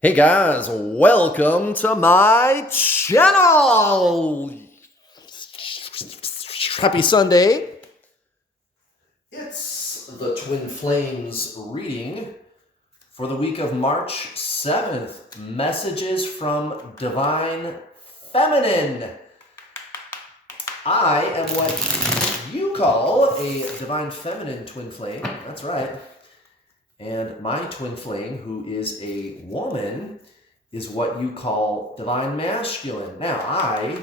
Hey guys, welcome to my channel. Happy Sunday. It's the Twin Flames reading for the week of March 7th. Messages from Divine Feminine. I am what you call a Divine Feminine Twin Flame. That's right. And my twin flame, who is a woman, is what you call divine masculine. Now, I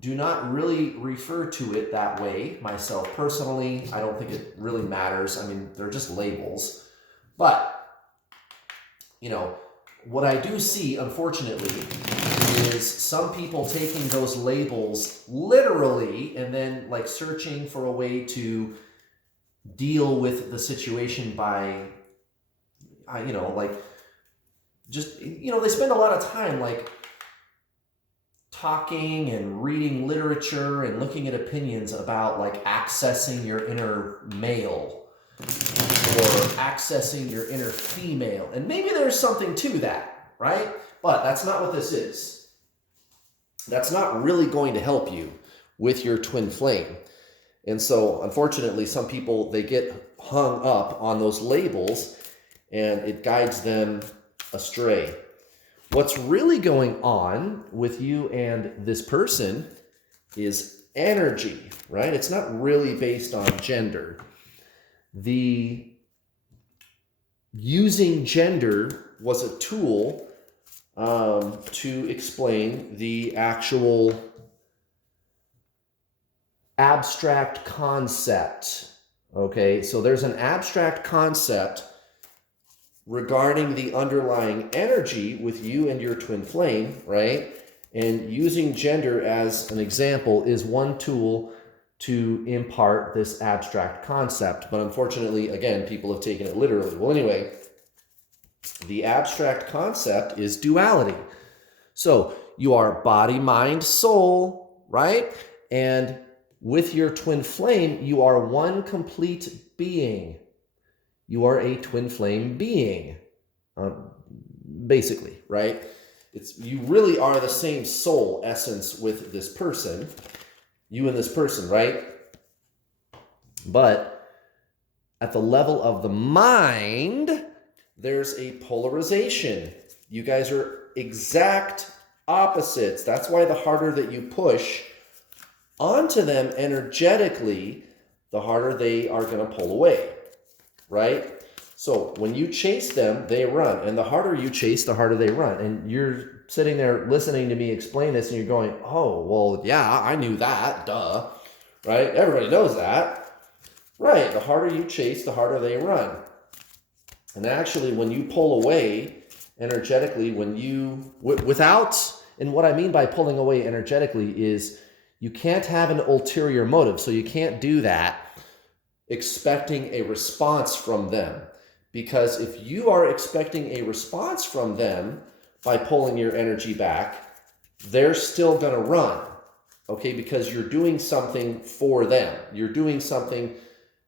do not really refer to it that way myself personally. I don't think it really matters. I mean, they're just labels. But, what I do see, unfortunately, is some people taking those labels literally and then like searching for a way to deal with the situation by they spend a lot of time like talking and reading literature and looking at opinions about like accessing your inner male or accessing your inner female. And maybe there's something to that, right? But that's not what this is. That's not really going to help you with your twin flame. And so, unfortunately, some people, they get hung up on those labels and it guides them astray. What's really going on with you and this person is energy, right? It's not really based on gender. The using gender was a tool to explain the actual abstract concept. Okay, so there's an abstract concept regarding the underlying energy with you and your twin flame, right? And using gender as an example is one tool to impart this abstract concept. But unfortunately, again, people have taken it literally. Well, anyway, the abstract concept is duality. So you are body, mind, soul, right? And with your twin flame, you are one complete being. You are a twin flame being, basically, right? You really are the same soul essence with this person, you and this person, right? But at the level of the mind, there's a polarization. You guys are exact opposites. That's why the harder that you push onto them energetically, the harder they are going to pull away. Right? So when you chase them, they run. And the harder you chase, the harder they run. And you're sitting there listening to me explain this and you're going, oh, well, yeah, I knew that. Duh. Right? Everybody knows that. Right. The harder you chase, the harder they run. And actually, when you pull away energetically, and what I mean by pulling away energetically is you can't have an ulterior motive. So you can't do that expecting a response from them. Because if you are expecting a response from them by pulling your energy back, they're still going to run, okay? Because you're doing something for them. You're doing something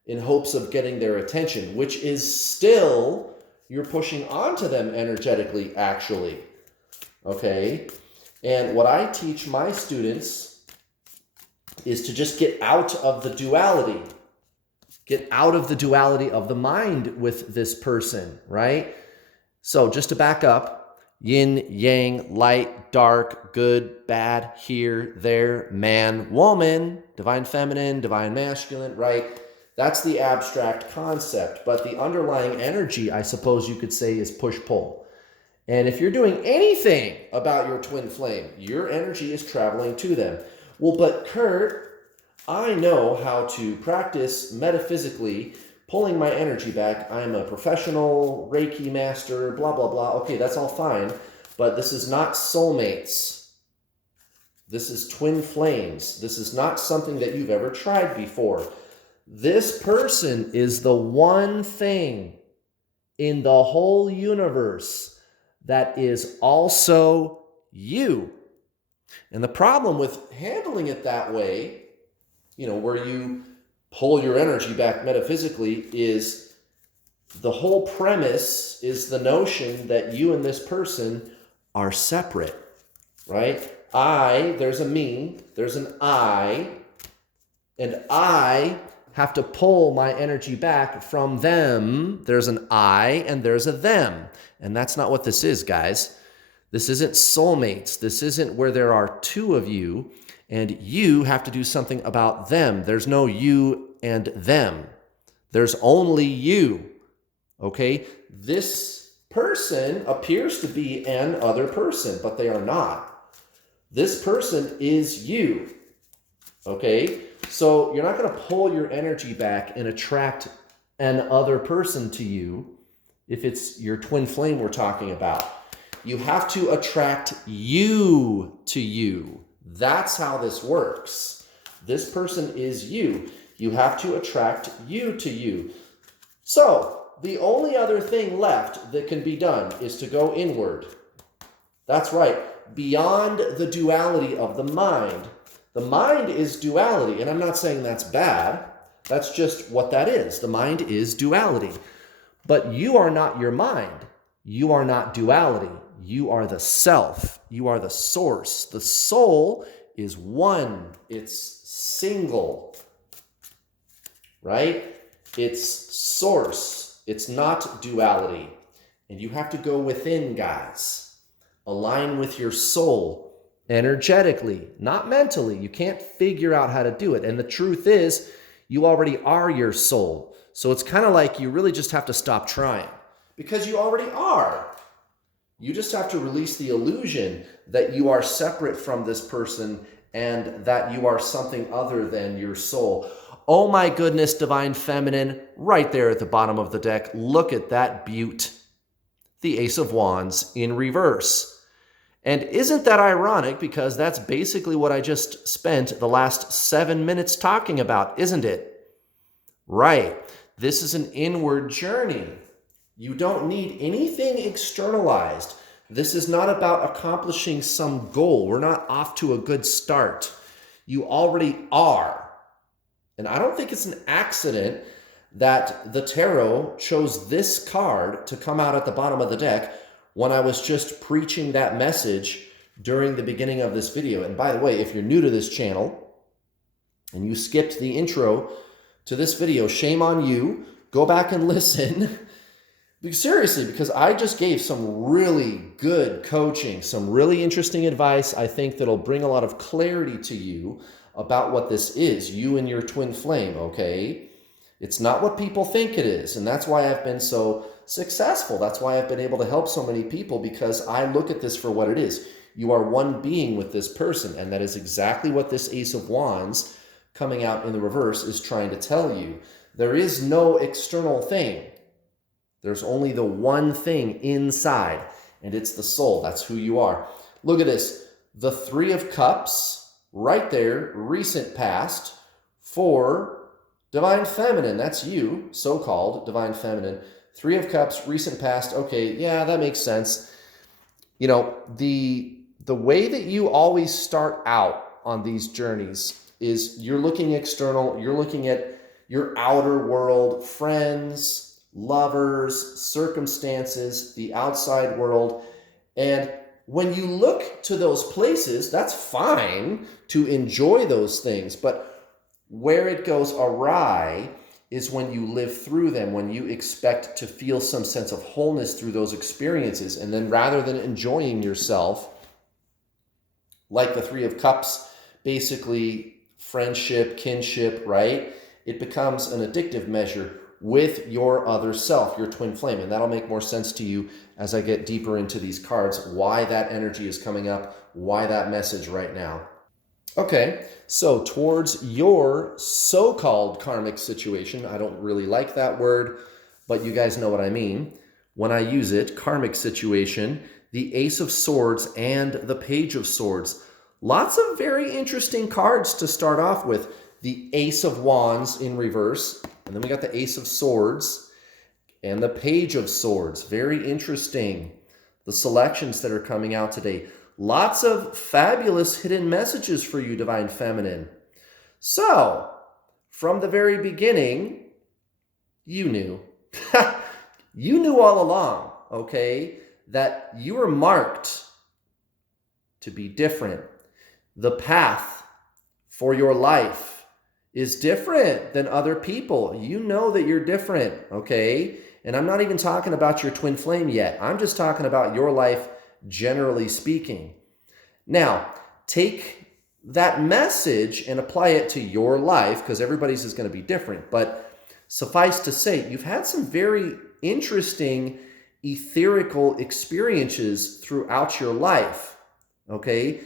in hopes of getting their attention, which is still, you're pushing onto them energetically, actually, okay? And what I teach my students is to just get out of the duality. Get out of the duality of the mind with this person, right? So just to back up, yin, yang, light, dark, good, bad, here, there, man, woman, divine feminine, divine masculine, right? That's the abstract concept. But the underlying energy, I suppose you could say, is push-pull. And if you're doing anything about your twin flame, your energy is traveling to them. Well, but Kurt, I know how to practice metaphysically pulling my energy back. I'm a professional Reiki master, blah, blah, blah. Okay, that's all fine. But this is not soulmates. This is twin flames. This is not something that you've ever tried before. This person is the one thing in the whole universe that is also you. And the problem with handling it that way, where you pull your energy back metaphysically, is The whole premise is the notion that you and this person are separate, right? There's a me, there's an I, and I have to pull my energy back from them. There's an I and there's a them. And that's not what this is, guys. This isn't soulmates. This isn't where there are two of you and you have to do something about them. There's no you and them. There's only you. Okay? This person appears to be an other person, but they are not. This person is you. Okay? So you're not going to pull your energy back and attract an other person to you if it's your twin flame we're talking about. You have to attract you to you. That's how this works. This person is you. You have to attract you to you. So the only other thing left that can be done is to go inward. That's right. Beyond the duality of the mind. The mind is duality, and I'm not saying that's bad. That's just what that is. The mind is duality. But you are not your mind. You are not duality. You are the self. You are the source. The soul is one. It's single. Right? It's source. It's not duality. And you have to go within, guys. Align with your soul energetically, not mentally. You can't figure out how to do it. And the truth is, you already are your soul. So it's kind of like you really just have to stop trying because you already are. You just have to release the illusion that you are separate from this person and that you are something other than your soul. Oh my goodness, Divine Feminine, right there at the bottom of the deck. Look at that beaut. The Ace of Wands in reverse. And isn't that ironic? Because that's basically what I just spent the last 7 minutes talking about, isn't it? Right. This is an inward journey. You don't need anything externalized. This is not about accomplishing some goal. We're not off to a good start. You already are. And I don't think it's an accident that the tarot chose this card to come out at the bottom of the deck when I was just preaching that message during the beginning of this video. And by the way, if you're new to this channel and you skipped the intro to this video, shame on you. Go back and listen. Seriously, because I just gave some really good coaching, some really interesting advice, I think that'll bring a lot of clarity to you about what this is, you and your twin flame, okay? It's not what people think it is, and that's why I've been so successful. That's why I've been able to help so many people, because I look at this for what it is. You are one being with this person, and that is exactly what this Ace of Wands coming out in the reverse is trying to tell you. There is no external thing. There's only the one thing inside, and it's the soul. That's who you are. Look at this. The Three of Cups, right there, recent past, for Divine Feminine. That's you, so-called Divine Feminine. Three of Cups, recent past. Okay, yeah, that makes sense. You know, the way that you always start out on these journeys is you're looking external. You're looking at your outer world, friends, lovers, circumstances, the outside world. And when you look to those places, that's fine to enjoy those things. But where it goes awry is when you live through them, when you expect to feel some sense of wholeness through those experiences. And then rather than enjoying yourself, like the Three of Cups, basically friendship, kinship, right? It becomes an addictive measure with your other self, your twin flame. And that'll make more sense to you as I get deeper into these cards, why that energy is coming up, why that message right now. Okay, so towards your so-called karmic situation, I don't really like that word, but you guys know what I mean. When I use it, karmic situation, the Ace of Swords and the Page of Swords. Lots of very interesting cards to start off with. The Ace of Wands in reverse, and then we got the Ace of Swords and the Page of Swords. Very interesting. The selections that are coming out today. Lots of fabulous hidden messages for you, Divine Feminine. So, from the very beginning, you knew. You knew all along, okay, that you were marked to be different. The path for your life is different than other people. You know that you're different, okay? And I'm not even talking about your twin flame yet. I'm just talking about your life generally speaking. Now, take that message and apply it to your life, because everybody's is going to be different. But suffice to say, you've had some very interesting etherical experiences throughout your life, okay?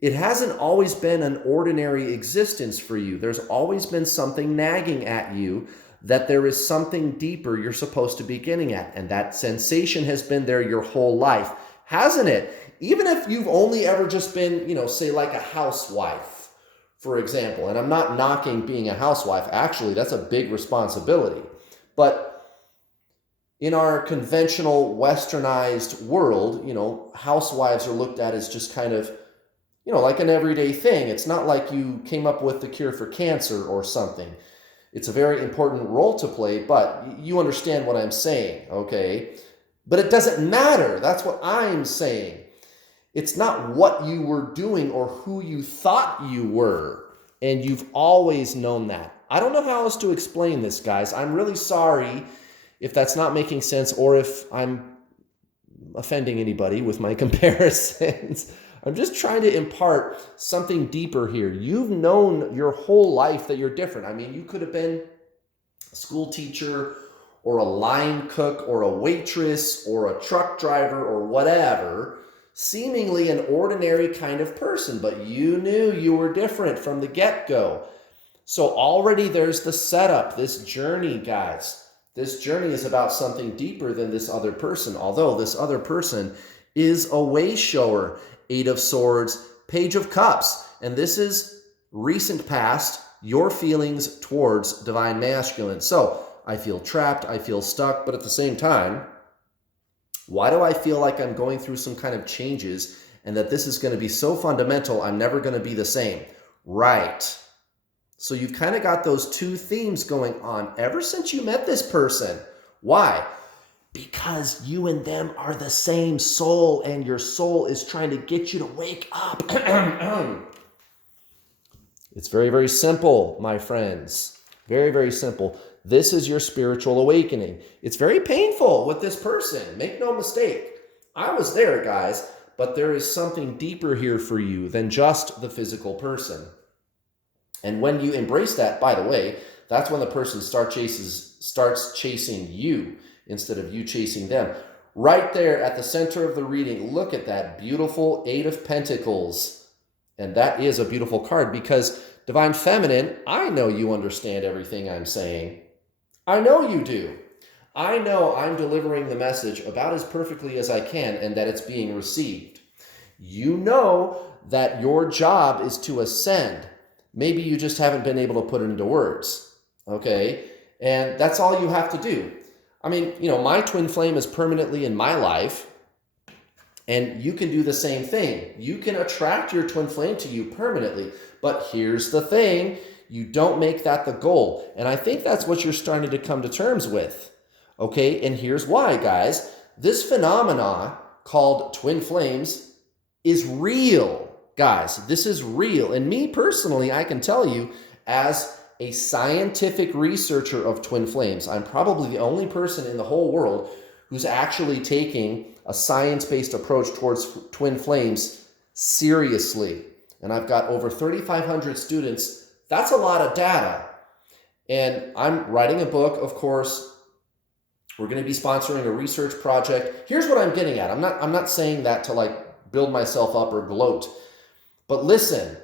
It hasn't always been an ordinary existence for you. There's always been something nagging at you that there is something deeper you're supposed to be getting at. And that sensation has been there your whole life, hasn't it? Even if you've only ever just been, say like a housewife, for example. And I'm not knocking being a housewife. Actually, that's a big responsibility. But in our conventional westernized world, housewives are looked at as just kind of, like an everyday thing. It's not like you came up with the cure for cancer or something. It's a very important role to play, but you understand what I'm saying, okay? But it doesn't matter. That's what I'm saying. It's not what you were doing or who you thought you were. And you've always known that. I don't know how else to explain this, guys. I'm really sorry if that's not making sense or if I'm offending anybody with my comparisons. I'm just trying to impart something deeper here. You've known your whole life that you're different. I mean, you could have been a school teacher or a line cook or a waitress or a truck driver or whatever, seemingly an ordinary kind of person, but you knew you were different from the get-go. So already there's the setup, this journey, guys. This journey is about something deeper than this other person, although this other person is a way shower. 8 of Swords, Page of Cups. And this is recent past, your feelings towards Divine Masculine. So I feel trapped, I feel stuck, but at the same time, why do I feel like I'm going through some kind of changes and that this is going to be so fundamental, I'm never going to be the same? Right. So you've kind of got those two themes going on ever since you met this person. Why? Because you and them are the same soul, and your soul is trying to get you to wake up. It's very, very simple, my friends. Very, very simple. This is your spiritual awakening. It's very painful with this person. Make no mistake. I was there, guys, but there is something deeper here for you than just the physical person. And when you embrace that, by the way, that's when the person starts chasing you instead of you chasing them. Right there at the center of the reading, look at that beautiful 8 of Pentacles. And that is a beautiful card because Divine Feminine, I know you understand everything I'm saying. I know you do. I know I'm delivering the message about as perfectly as I can and that it's being received. You know that your job is to ascend. Maybe you just haven't been able to put it into words, okay? And that's all you have to do. I mean, my twin flame is permanently in my life, and you can do the same thing. You can attract your twin flame to you permanently, but here's the thing, you don't make that the goal. And I think that's what you're starting to come to terms with, okay? And here's why, guys. This phenomena called twin flames is real, guys. This is real. And me personally, I can tell you, as a scientific researcher of twin flames, I'm probably the only person in the whole world who's actually taking a science-based approach towards twin flames seriously. And I've got over 3,500 students. That's a lot of data. And I'm writing a book, of course. We're going to be sponsoring a research project. Here's what I'm getting at. I'm not saying that to like build myself up or gloat. But listen,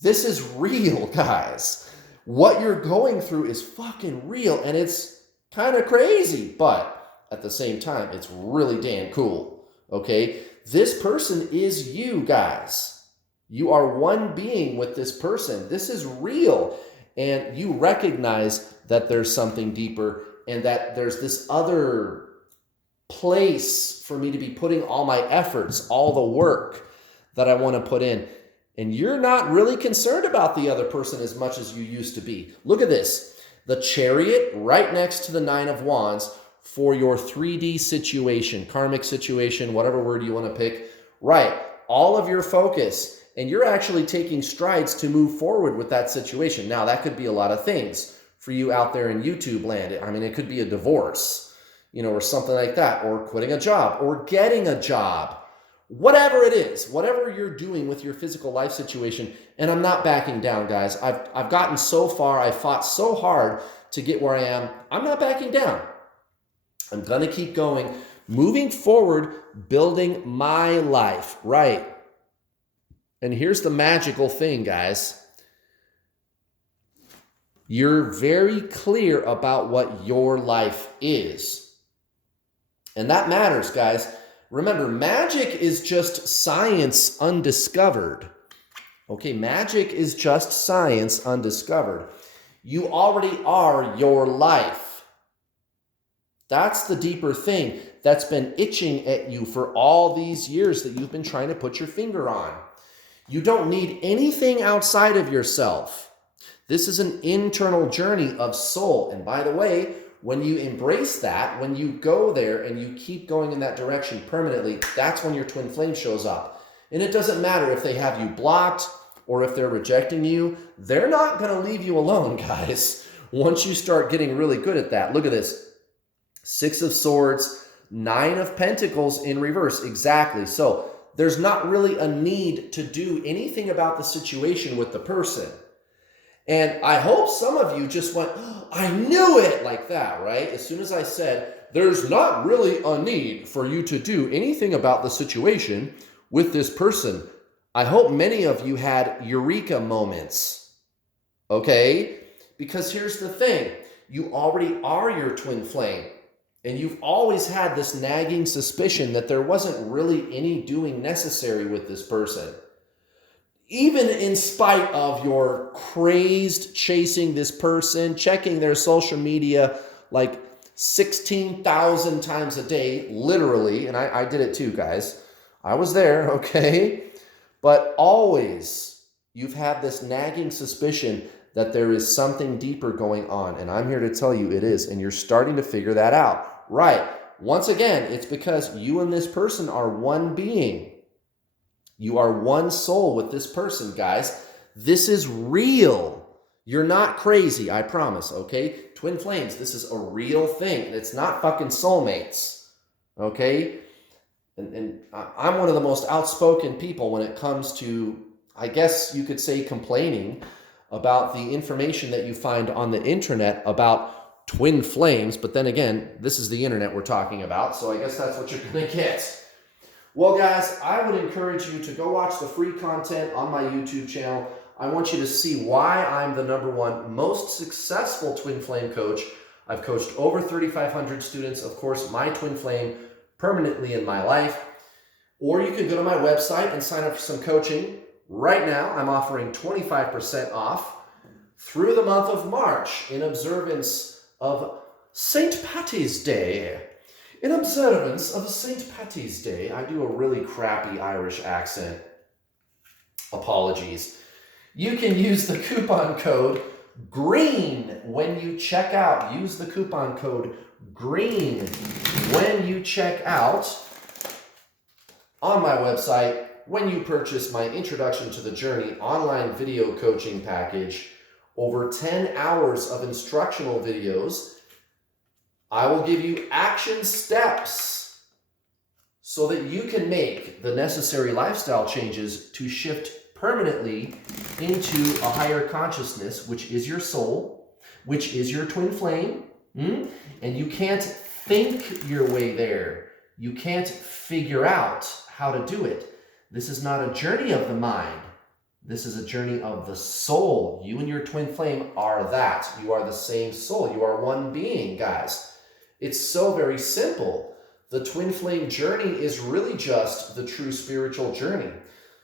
this is real, guys. What you're going through is fucking real, and it's kind of crazy, but at the same time, it's really damn cool, okay? This person is you, guys. You are one being with this person. This is real, and you recognize that there's something deeper and that there's this other place for me to be putting all my efforts, all the work that I want to put in. And you're not really concerned about the other person as much as you used to be. Look at this. The Chariot right next to the 9 of Wands. for your 3D situation, karmic situation, whatever word you want to pick. Right. All of your focus, and you're actually taking strides to move forward with that situation. Now, that could be a lot of things for you out there in YouTube land. I mean, it could be a divorce, or something like that, or quitting a job, or getting a job. Whatever it is, whatever you're doing with your physical life situation, and I'm not backing down, guys. I've gotten so far. I fought so hard to get where I am. I'm not backing down. I'm going to keep going, moving forward, building my life, right? And here's the magical thing, guys. You're very clear about what your life is. And that matters, guys. Remember, magic is just science undiscovered. Okay, magic is just science undiscovered. You already are your life. That's the deeper thing that's been itching at you for all these years that you've been trying to put your finger on. You don't need anything outside of yourself. This is an internal journey of soul. And by the way, when you embrace that, when you go there and you keep going in that direction permanently, that's when your twin flame shows up. And it doesn't matter if they have you blocked or if they're rejecting you. They're not going to leave you alone, guys. Once you start getting really good at that. Look at this. 6 of Swords, 9 of Pentacles in reverse. Exactly. So there's not really a need to do anything about the situation with the person. And I hope some of you just went, oh, I knew it, like that, right? As soon as I said, there's not really a need for you to do anything about the situation with this person. I hope many of you had eureka moments, okay? Because here's the thing. You already are your twin flame. And you've always had this nagging suspicion that there wasn't really any doing necessary with this person. Even in spite of your crazed chasing this person, checking their social media like 16,000 times a day, literally, and I did it too, guys. I was there, okay? But always you've had this nagging suspicion that there is something deeper going on, and I'm here to tell you it is, and you're starting to figure that out. Right. Once again, it's because you and this person are one being. You are one soul with this person, guys. This is real. You're not crazy, I promise, okay? Twin flames, this is a real thing. It's not fucking soulmates, okay? And I'm one of the most outspoken people when it comes to, I guess you could say, complaining about the information that you find on the internet about twin flames. But then again, this is the internet we're talking about, so I guess that's what you're going to get. Well, guys, I would encourage you to go watch the free content on my YouTube channel. I want you to see why I'm the #1 most successful twin flame coach. I've coached over 3,500 students, of course, my twin flame permanently in my life. Or you can go to my website and sign up for some coaching. Right now, I'm offering 25% off through the month of March in observance of St. Patty's Day. In observance of St. Patty's Day, I do a really crappy Irish accent. Apologies. You can use the coupon code GREEN when you check out. Use the coupon code GREEN when you check out on my website when you purchase my Introduction to the Journey online video coaching package. Over 10 hours of instructional videos. I will give you action steps so that you can make the necessary lifestyle changes to shift permanently into a higher consciousness, which is your soul, which is your twin flame. And you can't think your way there. You can't figure out how to do it. This is not a journey of the mind. This is a journey of the soul. You and your twin flame are that. You are the same soul. You are one being, guys. It's so very simple. The twin flame journey is really just the true spiritual journey.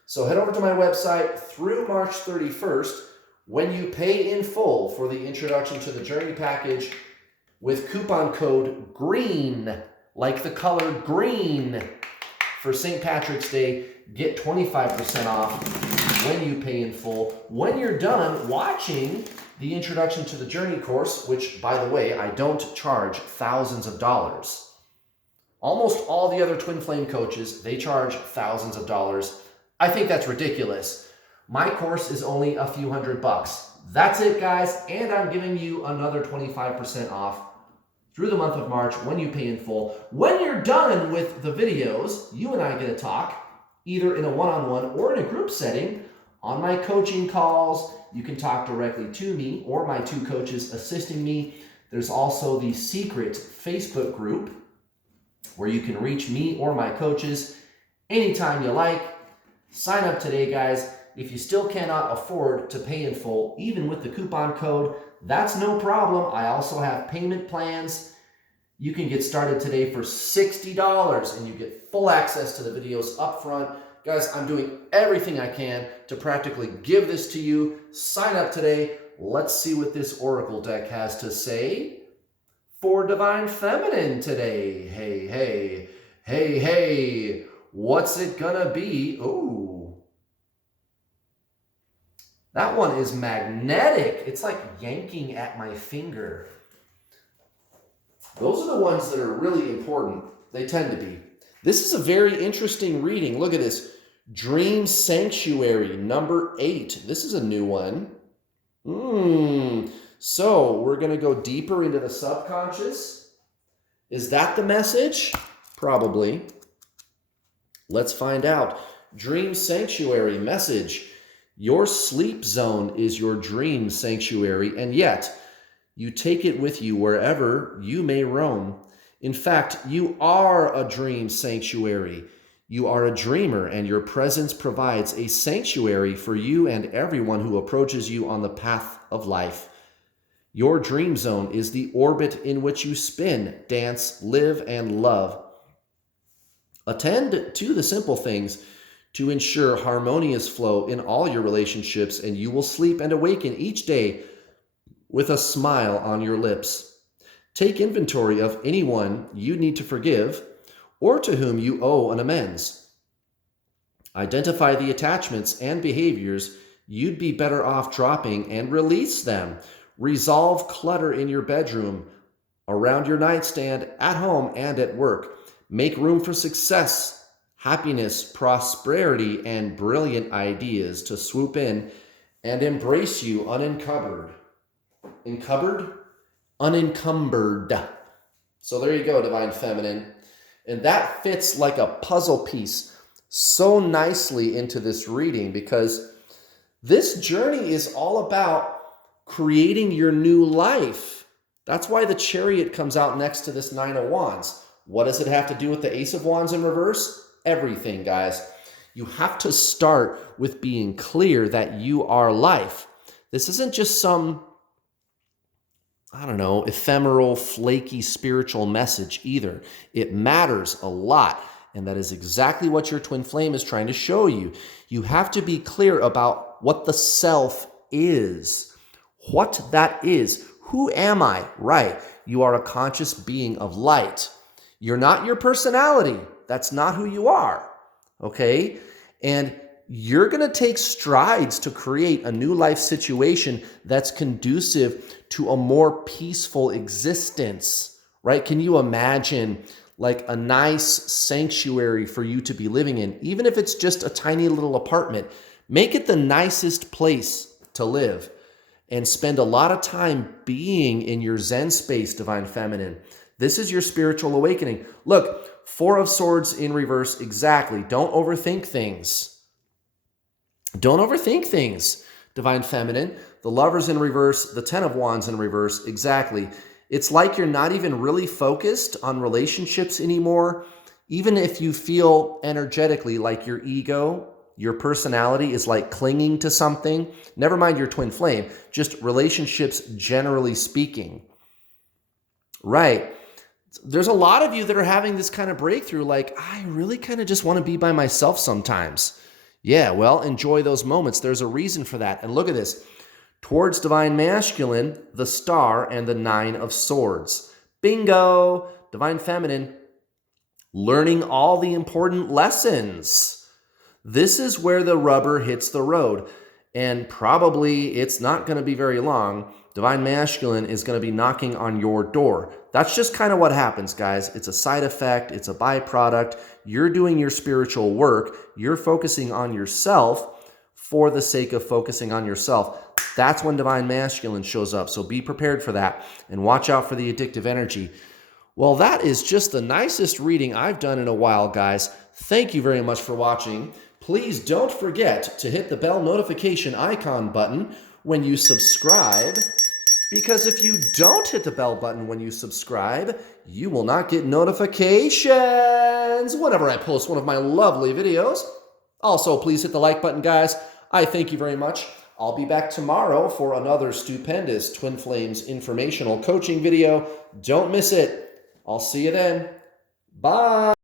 So head over to my website through March 31st. When you pay in full for the Introduction to the Journey package with coupon code GREEN, like the color green, for St. Patrick's Day, get 25% off. when you pay in full, when you're done watching the Introduction to the Journey course, which, by the way, I don't charge thousands of dollars. Almost all the other twin flame coaches, they charge thousands of dollars. I think that's ridiculous. My course is only a few $100. That's it, guys, and I'm giving you another 25% off through the month of March when you pay in full. When you're done with the videos, you and I get to talk either in a one-on-one or in a group setting on my coaching calls. You can talk directly to me or my two coaches assisting me. There's also the secret Facebook group where you can reach me or my coaches anytime you like. Sign up today, guys. If you still cannot afford to pay in full, even with the coupon code, that's no problem. I also have payment plans. You can get started today for $60 and you get full access to the videos up front. Guys, I'm doing everything I can to practically give this to you. Sign up today. Let's see what this Oracle deck has to say for Divine Feminine today. Hey, hey, hey, hey. What's it gonna be? Ooh. That one is magnetic. It's like yanking at my finger. Those are the ones that are really important. They tend to be. This is a very interesting reading. Look at this. Dream Sanctuary, number 8. This is a new one. So we're going to go deeper into the subconscious. Is that the message? Probably. Let's find out. Dream Sanctuary message. Your sleep zone is your dream sanctuary, and yet you take it with you wherever you may roam. In fact, you are a dream sanctuary. You are a dreamer, and your presence provides a sanctuary for you and everyone who approaches you on the path of life. Your dream zone is the orbit in which you spin, dance, live, and love. Attend to the simple things to ensure harmonious flow in all your relationships, and you will sleep and awaken each day with a smile on your lips. Take inventory of anyone you need to forgive or to whom you owe an amends. Identify the attachments and behaviors you'd be better off dropping and release them. Resolve clutter in your bedroom, around your nightstand, at home, and at work. Make room for success, happiness, prosperity, and brilliant ideas to swoop in and embrace you unencumbered. Unencumbered. So there you go, Divine Feminine. And that fits like a puzzle piece so nicely into this reading, because this journey is all about creating your new life. That's why the Chariot comes out next to this Nine of Wands. What does it have to do with the Ace of Wands in reverse? Everything, guys. You have to start with being clear that you are life. This isn't just some, ephemeral, flaky spiritual message either. It matters a lot. And that is exactly what your twin flame is trying to show you. You have to be clear about what the self is, what that is. Who am I? Right. You are a conscious being of light. You're not your personality. That's not who you are. Okay? And you're going to take strides to create a new life situation that's conducive to a more peaceful existence, right? Can you imagine like a nice sanctuary for you to be living in, even if it's just a tiny little apartment? Make it the nicest place to live and spend a lot of time being in your Zen space, Divine Feminine. This is your spiritual awakening. Look, Four of Swords in reverse, exactly. Don't overthink things. Don't overthink things, Divine Feminine. The Lovers in reverse, the Ten of Wands in reverse, exactly. It's like you're not even really focused on relationships anymore. Even if you feel energetically like your ego, your personality is like clinging to something. Never mind your twin flame, just relationships generally speaking. Right. There's a lot of you that are having this kind of breakthrough, like, I really kind of just want to be by myself sometimes. Yeah, well, enjoy those moments. There's a reason for that. And look at this. Towards Divine Masculine, the Star and the Nine of Swords. Bingo! Divine Feminine, learning all the important lessons. This is where the rubber hits the road. And probably it's not going to be very long. Divine Masculine is going to be knocking on your door. That's just kind of what happens, guys. It's a side effect. It's a byproduct. You're doing your spiritual work. You're focusing on yourself for the sake of focusing on yourself. That's when Divine Masculine shows up. So be prepared for that and watch out for the addictive energy. Well, that is just the nicest reading I've done in a while, guys. Thank you very much for watching. Please don't forget to hit the bell notification icon button when you subscribe, because if you don't hit the bell button when you subscribe, you will not get notifications whenever I post one of my lovely videos. Also, please hit the like button, guys. I thank you very much. I'll be back tomorrow for another stupendous Twin Flames informational coaching video. Don't miss it. I'll see you then. Bye.